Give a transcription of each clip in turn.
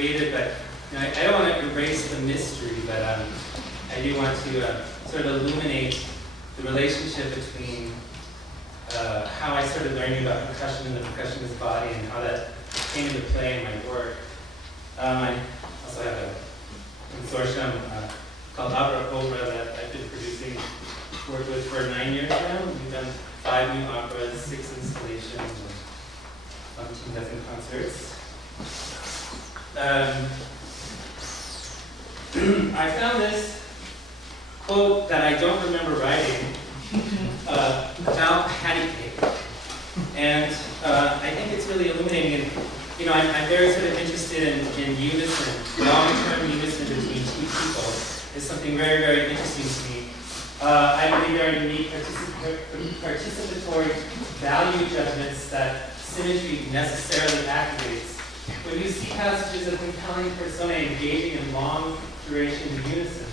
created, but I don't want to erase the mystery, but I do want to sort of illuminate the relationship between how I started learning about percussion and the percussionist body and how that came into play in my work. I also have a consortium called Opera Cobra that I've been worked with for 9 years now. We've done 5 new operas, 6 installations, and 17 dozen concerts. I found this quote that I don't remember writing about patty cake, and I think it's really illuminating. And, I'm very sort of interested in unison, long-term unison between two people is something very, very interesting to me. I believe there are unique participatory value judgments that symmetry necessarily activates. When you see passages of compelling persona engaging in long duration unison,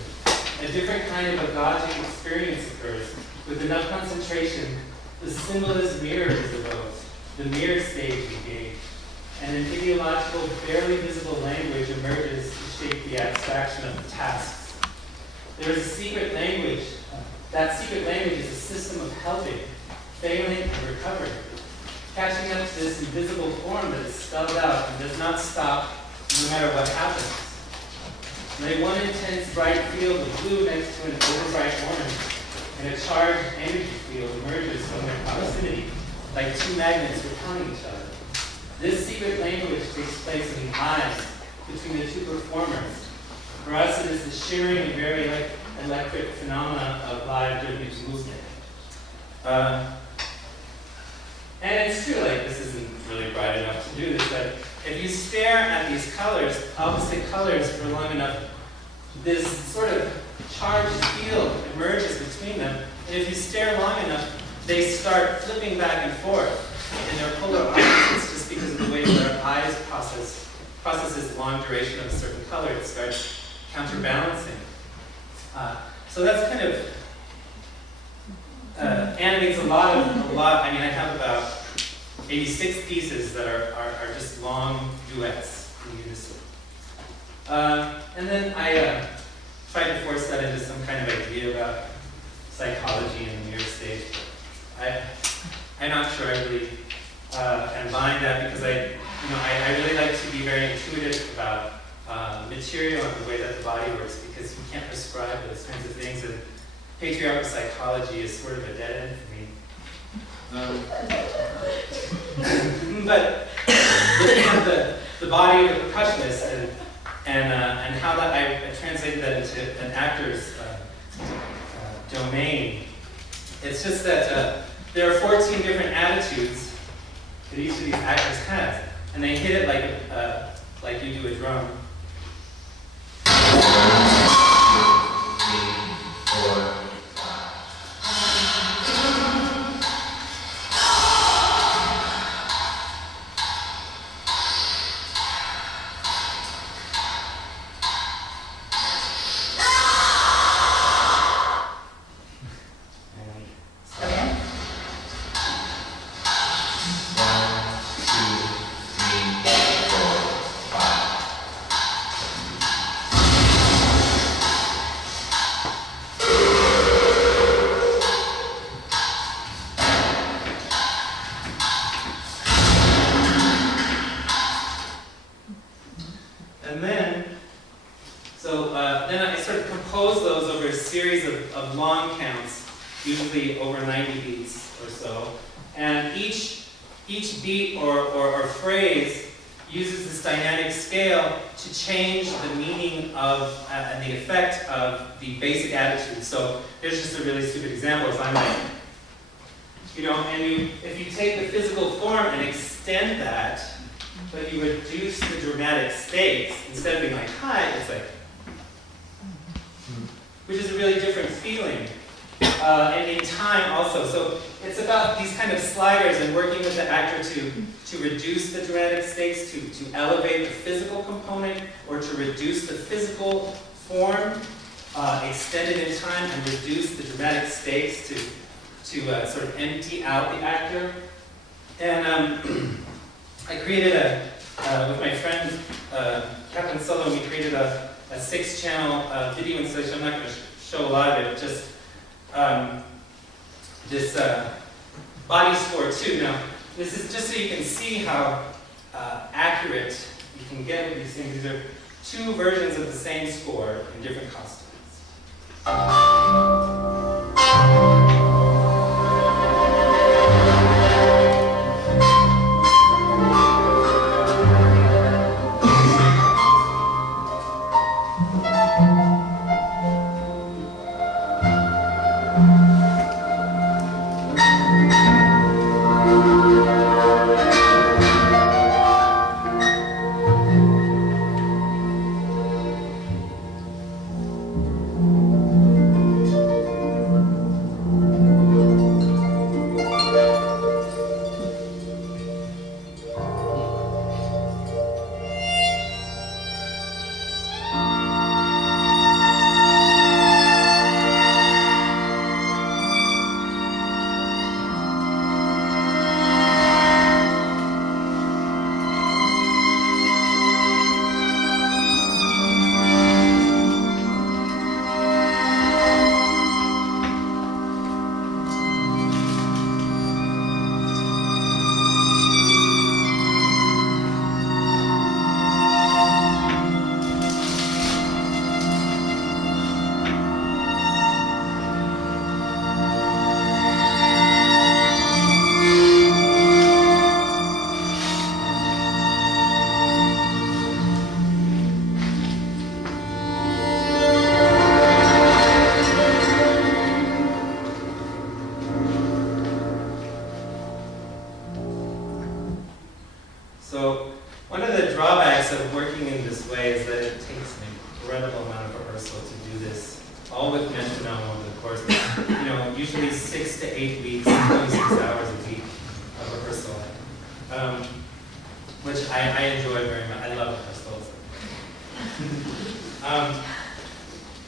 a different kind of agogic experience occurs. With enough concentration, the symbolist mirror is evoked, the mirror stage engaged, and an ideological, barely visible language emerges to shape the abstraction of the tasks. There is a secret language. That secret language is a system of helping, failing, and recovering, catching up to this invisible form that is spelled out and does not stop no matter what happens. Lay one intense bright field of blue next to an overbright orange, and a charged energy field emerges from their proximity, like two magnets repelling each other. This secret language takes place in the eyes between the two performers. For us, it is the shimmering and very electric phenomena of live rhythmic movement. And it's true, this isn't really bright enough to do this, but if you stare at these colors, opposite colors, for long enough, this sort of charged field emerges between them, and if you stare long enough, they start flipping back and forth in their polar opposites just because of the way that our eyes processes long duration of a certain color. It starts counterbalancing. So that's kind of animates a lot. I have about maybe 6 pieces that are just long duets in unison. And then I tried to force that into some kind of idea about psychology and the mirror stage. I'm not sure I really am buying that because I really like to be very intuitive about material and the way that the body works, because you can't prescribe those kinds of things, and patriarchal psychology is sort of a dead end for me. But looking at the body of the percussionist and how that I translated that into an actor's domain, it's just that there are 14 different attitudes that each of these actors has, and they hit it like you do a drum. Then I sort of compose those over a series of long counts, usually over 90 beats or so. And each beat or phrase uses this dynamic scale to change the meaning of and the effect of the basic attitude. So here's just a really stupid example. If I'm like, if you take the physical form and extend that, but you reduce the dramatic stakes, instead of being like hi, it's like, which is a really different feeling. And in time also. So it's about these kind of sliders and working with the actor to reduce the dramatic stakes, to elevate the physical component, or to reduce the physical form, extend it in time, and reduce the dramatic stakes to sort of empty out the actor. And I created a with my friend Captain Solo, we created a 6-channel video installation. I'm not going to show a lot of it, just this body score too. Now, this is just so you can see how accurate you can get with these things. These are 2 versions of the same score in different costumes. So one of the drawbacks of working in this way is that it takes an incredible amount of rehearsal to do this, all with metronome over the course of, usually 6 to 8 weeks, 26 hours a week of rehearsal, which I enjoy very much. I love rehearsals.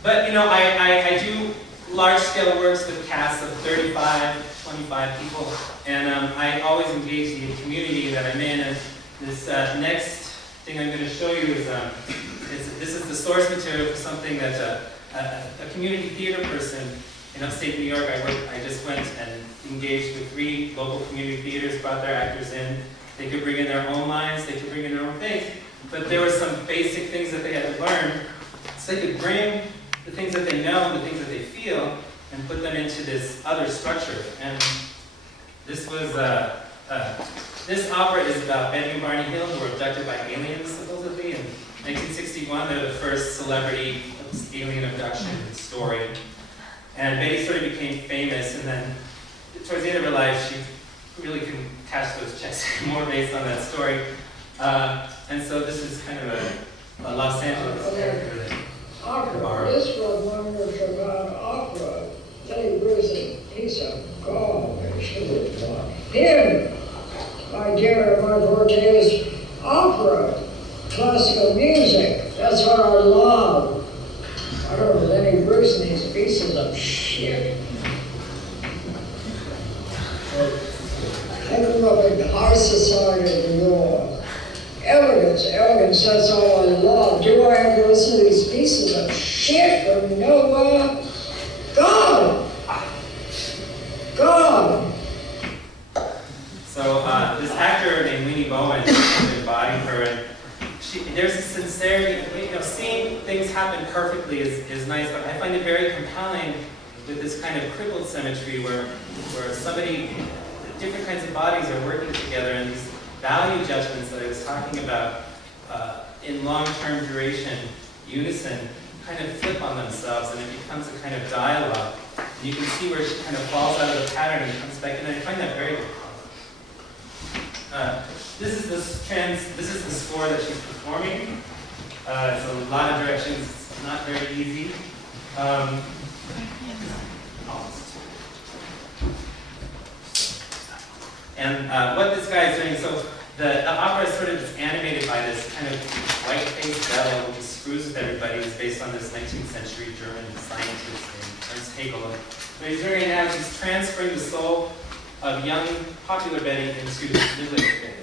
But I do large-scale works with casts of 35, 25 people, and I always engage the community that I'm in. And this next thing I'm going to show you is this is the source material for something that a community theater person in upstate New York. I just went and engaged with 3 local community theaters, brought their actors in. They could bring in their own lines, they could bring in their own things, but there were some basic things that they had to learn, so they could bring the things that they know and the things that they feel and put them into this other structure. And this was this opera is about Betty and Barney Hill, who were abducted by aliens, supposedly. In 1961, they're the first celebrity alien abduction story. And Betty sort of became famous, and then towards the end of her life, she really couldn't cash those checks more based on that story. And so this is kind of a Los Angeles character. Opera. This was wonderful about opera. They was a piece of garbage. Him, my dear, my forte is opera, classical music. That's what I love. I don't know Lenny Bruce and these pieces of shit. I grew up in the high society of New York. Elegance, that's all I love. Do I have to listen to these pieces of shit from nowhere? God! So this actor named Winnie Bowen embodied her, and there's a sincerity. Seeing things happen perfectly is nice, but I find it very compelling with this kind of crippled symmetry where different kinds of bodies are working together, and these value judgments that I was talking about in long-term duration unison kind of flip on themselves, and it becomes a kind of dialogue. And you can see where she kind of falls out of the pattern and comes back, and I find that very this is the score that she's performing. It's a lot of directions. It's not very easy. And what this guy is doing, so the opera is sort of just animated by this kind of white-faced devil who just screws with everybody. It's based on this 19th century German scientist named Ernst Hegel. What he's doing now is he's transferring the soul of young, popular Betty into middle-aged Betty.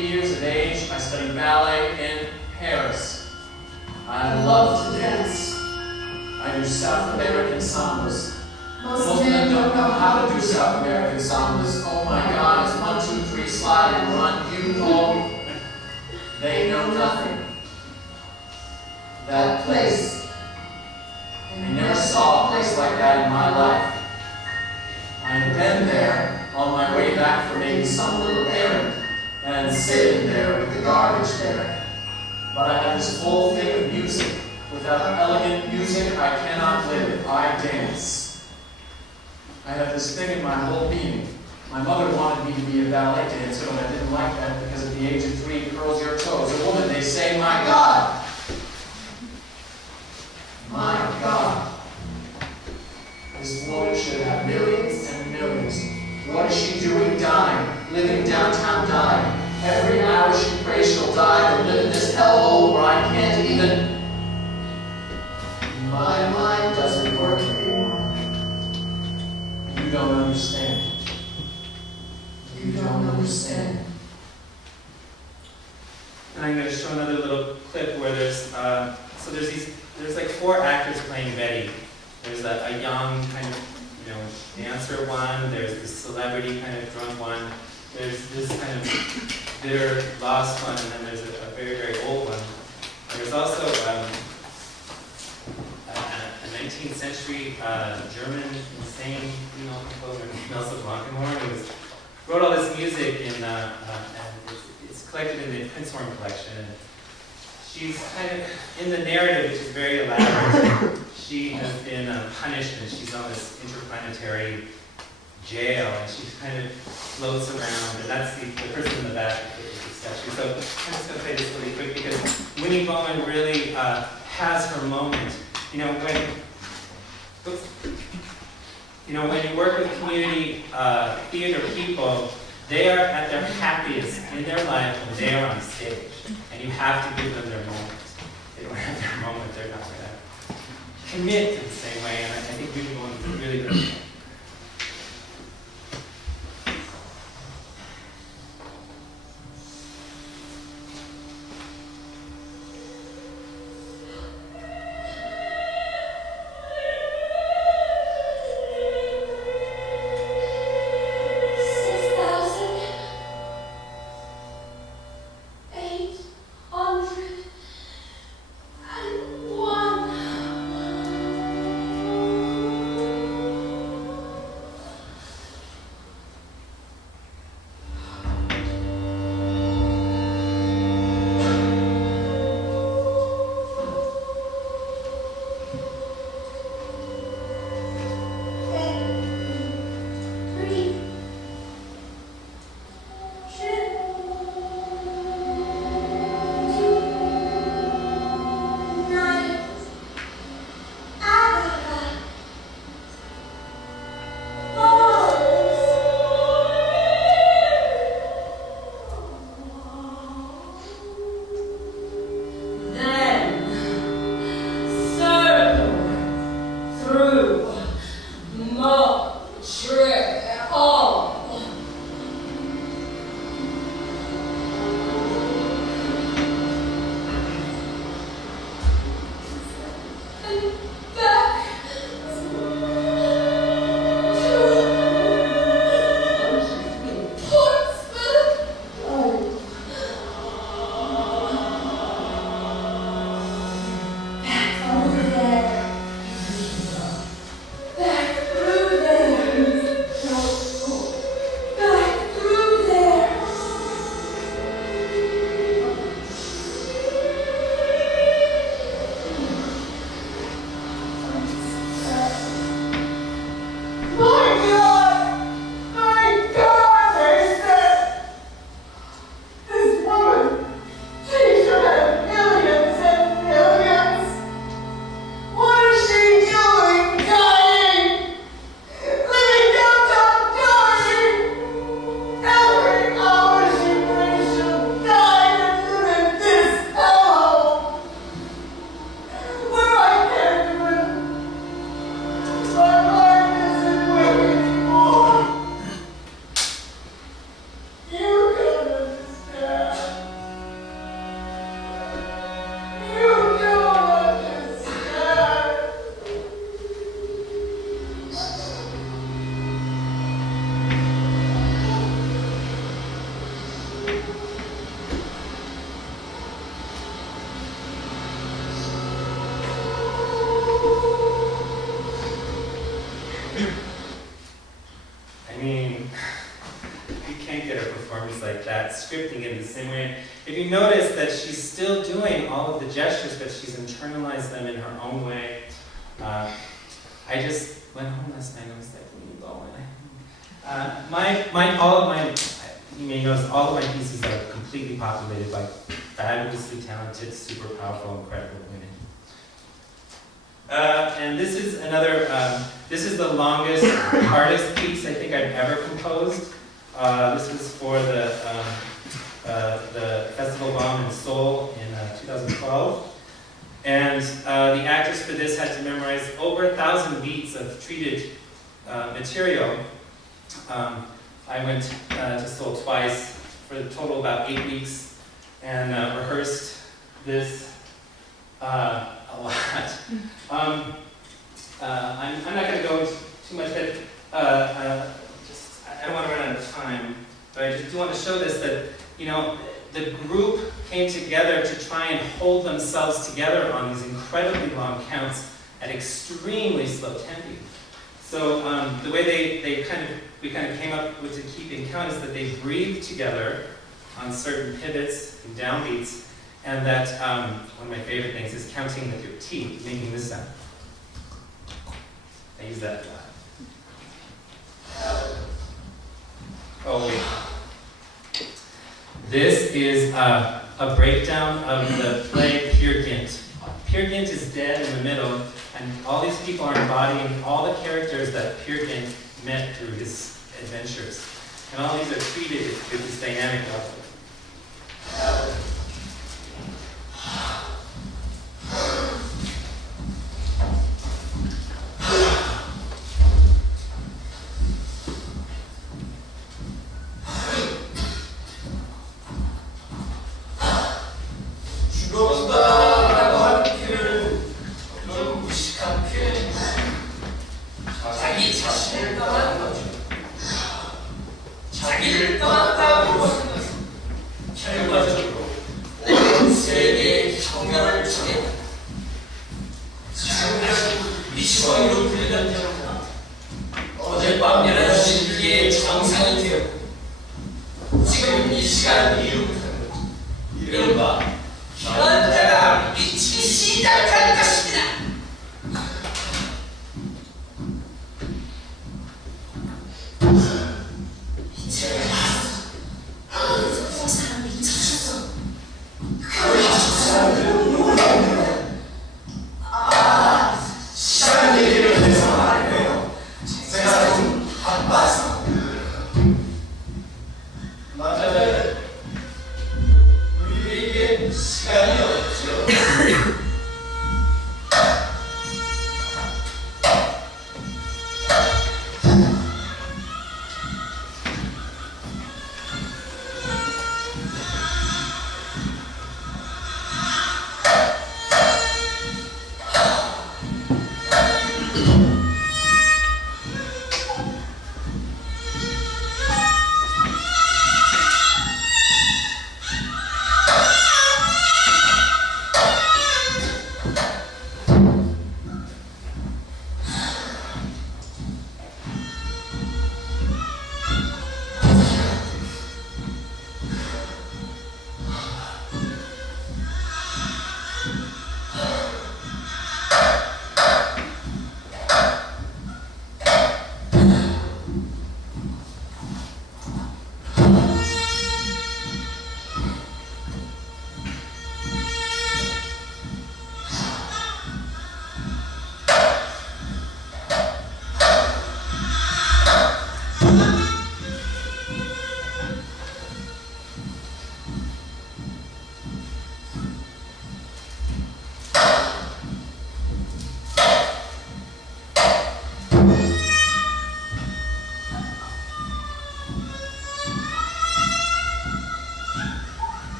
years of age, I studied ballet in Paris. I love to dance. I do South American sambas. Most of them don't know how to do South American sambas. Oh my God, it's 1, 2, 3, slide and run, you go. They know nothing. That place. I never saw a place like that in my life. I had been there on my way back from maybe some little errand and sitting there with the garbage there. But I had this whole thing of music. Without elegant music, I cannot live. I dance. I have this thing in my whole being. My mother wanted me to be a ballet dancer, but I didn't like that because at the age of 3, curls your toes. A woman, they say, my God. My God. This woman should have millions and millions. What is she doing dying? Living downtown dying. Every hour she prays she'll die and live in this hellhole where I can't even... My mind doesn't work anymore. You don't understand. You don't understand. And I'm going to show another little clip where there's like 4 actors playing Betty. There's a young kind of, dancer one. There's this celebrity kind of drunk one. There's this kind of bitter lost one, and then there's a very, very old one. And there's also a 19th century German insane female composer named Elsa Blankenhorn who wrote all this music and it's collected in the Prinzhorn collection. And she's kind of, in the narrative, which is very elaborate, she has been punished and she's on this interplanetary jail and she kind of floats around, and that's the person in the back of the statue. So I'm just going to play this really quick because Winnie Bowman really has her moment. When you work with community theater people, they are at their happiest in their life when they are on stage. And you have to give them their moment. If they don't have their moment, they're not going to commit to the same way. And I think Winnie Bowman is really good. scripting in the same way. If you notice that she's still doing all of the gestures, but she's internalized them in her own way. I just went home last night and I was like, you may notice all of my pieces are completely populated by fabulously talented, super powerful, incredible women. And this is another, this is the longest artist piece I think I've ever composed. This was for the Festival Bomb in Seoul in 2012. And the actors for this had to memorize over 1,000 beats of treated material. I went to Seoul twice for a total about 8 weeks and rehearsed this a lot. I'm not going to go into too much, but I don't want to run out of time. But I just do want to show this, that, you know, the group came together to try and hold themselves together on these incredibly long counts at extremely slow tempi. So the way we kind of came up with to keeping count is that they breathe together on certain pivots and downbeats, and that one of my favorite things is counting with your teeth, making this sound. I use that a lot. Oh wait. This is a breakdown of the play Peer Gynt. Peer Gynt is dead in the middle, and all these people are embodying all the characters that Peer Gynt met through his adventures. And all these are treated with this dynamic level.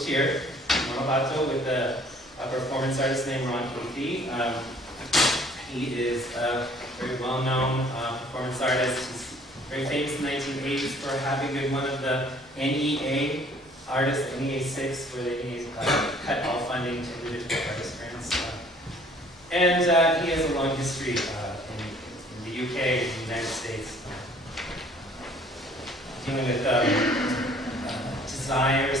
host here, Monobato, with a performance artist named Ron Kofi. He is a very well-known performance artist. He's very famous in the 1980s for having been one of the NEA artists, NEA 6, where they cut all funding to individual artist grants. And he has a long history in the UK and the United States, dealing with desire,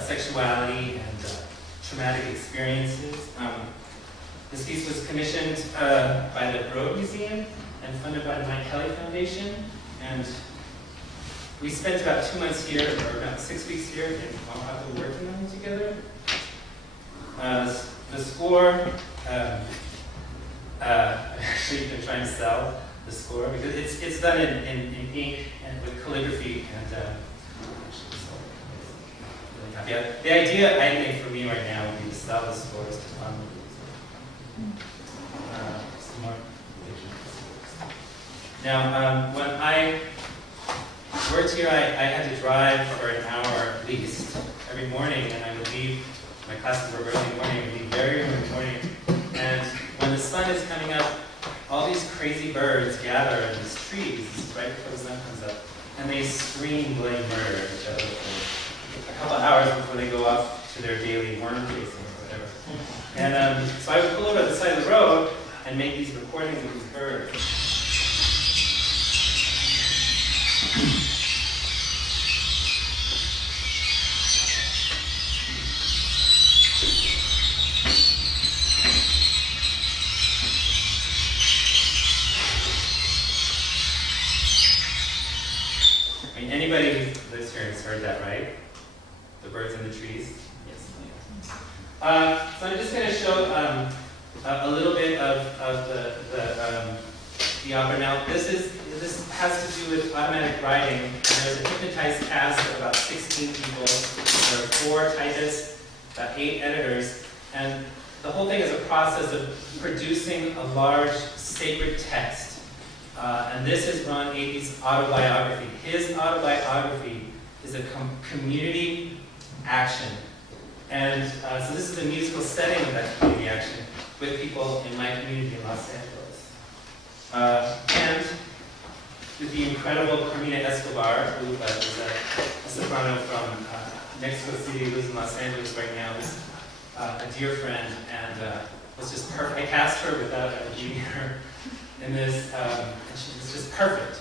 sexuality, and traumatic experiences. This piece was commissioned by the Broad Museum and funded by the Mike Kelly Foundation. And we spent about 2 months here, or about 6 weeks here in Monaco working on it together. The score, actually you've been trying to sell the score because it's done in ink and with calligraphy and really happy. The idea, I think, for me right now would be to sell the scores to fund some more pictures. Now, when I worked here, I had to drive for an hour at least every morning, and I would leave. My classes were early morning. I would leave very early in the morning, and when the sun is coming up, all these crazy birds gather in these trees right before the sun comes up, and they scream bloody murder at each other for a couple hours before they go off to their daily worm chasing or whatever. And so I would pull over at the side of the road and make these recordings of these birds. Anybody who lives here has heard that, right? The birds in the trees? Yes. So I'm just going to show a little bit of the opera. Now, this has to do with automatic writing. And there's a hypnotized cast of about 16 people. There are 4 typists, about 8 editors, and the whole thing is a process of producing a large sacred text. And this is Ron Athey's autobiography. His autobiography is a community action. And so this is the musical setting of that community action with people in my community in Los Angeles. And with the incredible Carmina Escobar, who is a soprano from Mexico City, who lives in Los Angeles right now, who's a dear friend, and was just perfect. I cast her without meeting her in this, and she was just perfect.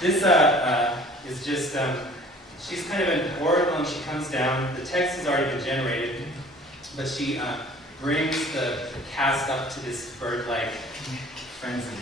This is just, she's kind of an oracle, and she comes down. The text has already been generated, but she brings the cast up to this bird-like frenzy.